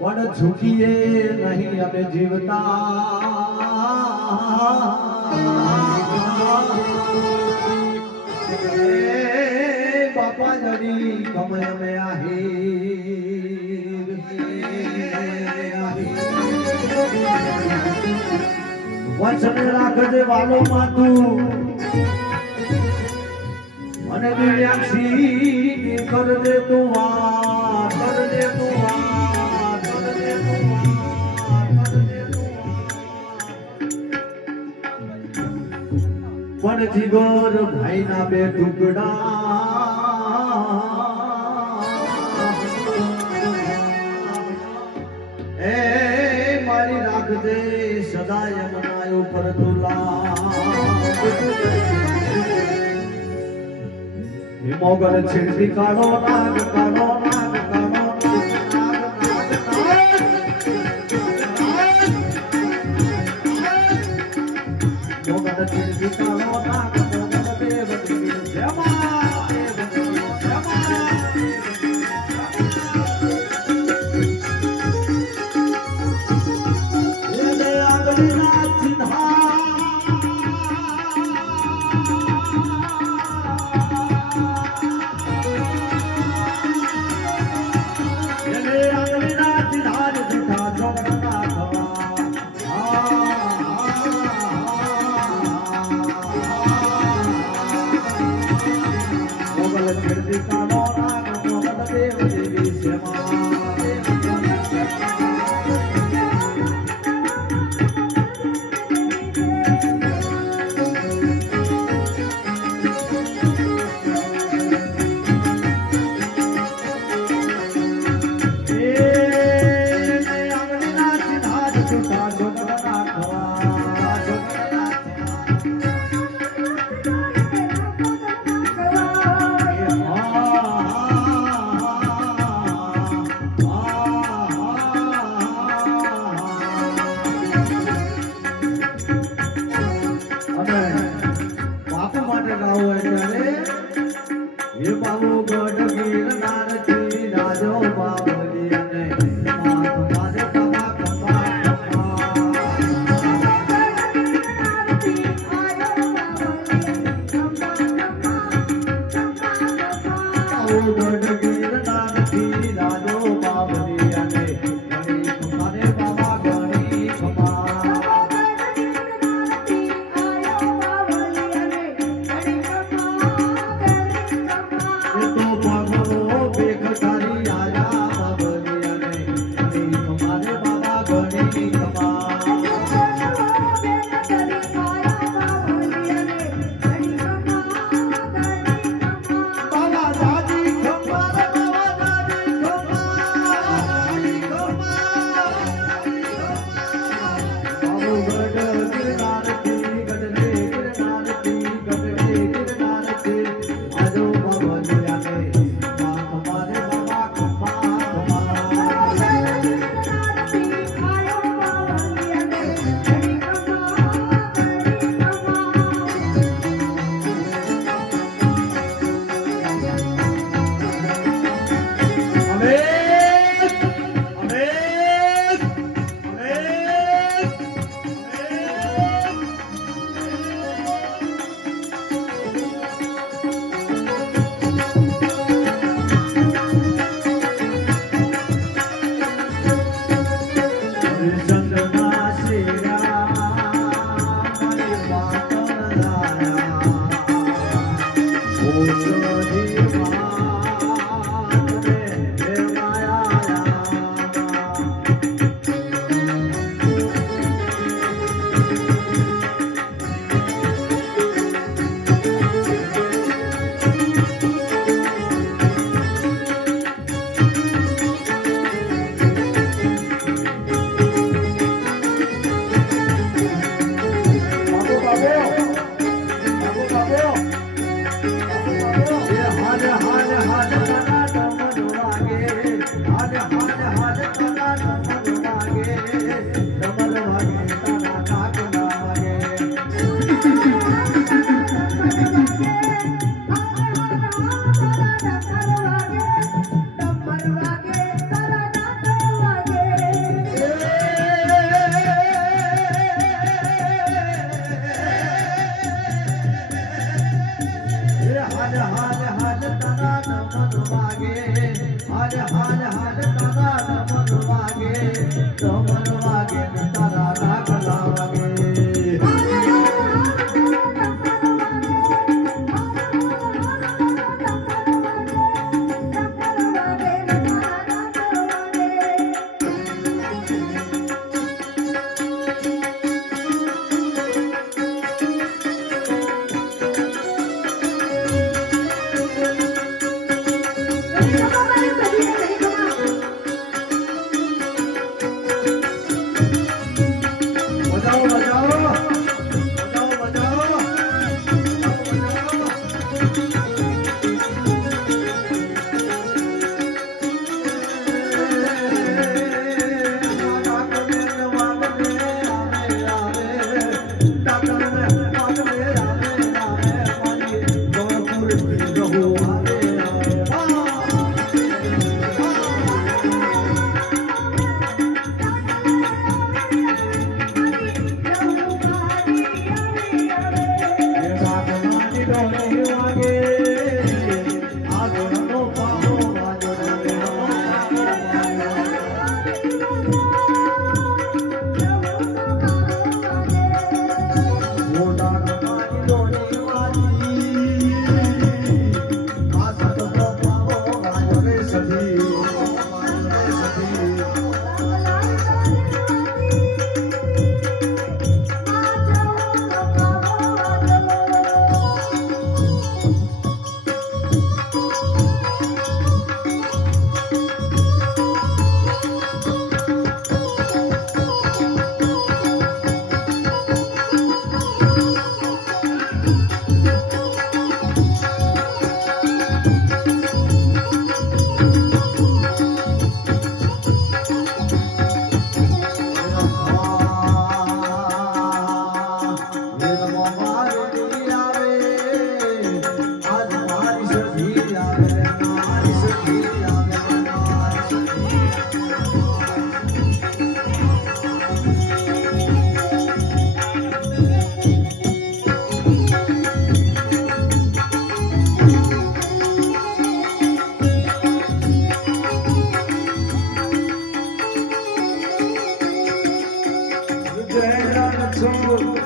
પણ ઝૂકીએ નહીં અમે જીવતા. બાપા જડી ગમે અમે વચન રાખજે વાલો માતું. મને દિવ્યાક્ષી કરજે તું વા કરજે તું પણ જીગોર ભાઈ ના બે ટુકડા. એ મારી રાખજે, સદાય મનાયો પર તુલા મોગર છેડી કાઢો, નાગ કાઢો મોટા amen હાલ હાલ હાલ તારા નમન વાગે. હાલ હાલ હાલ તારા વાગે. So.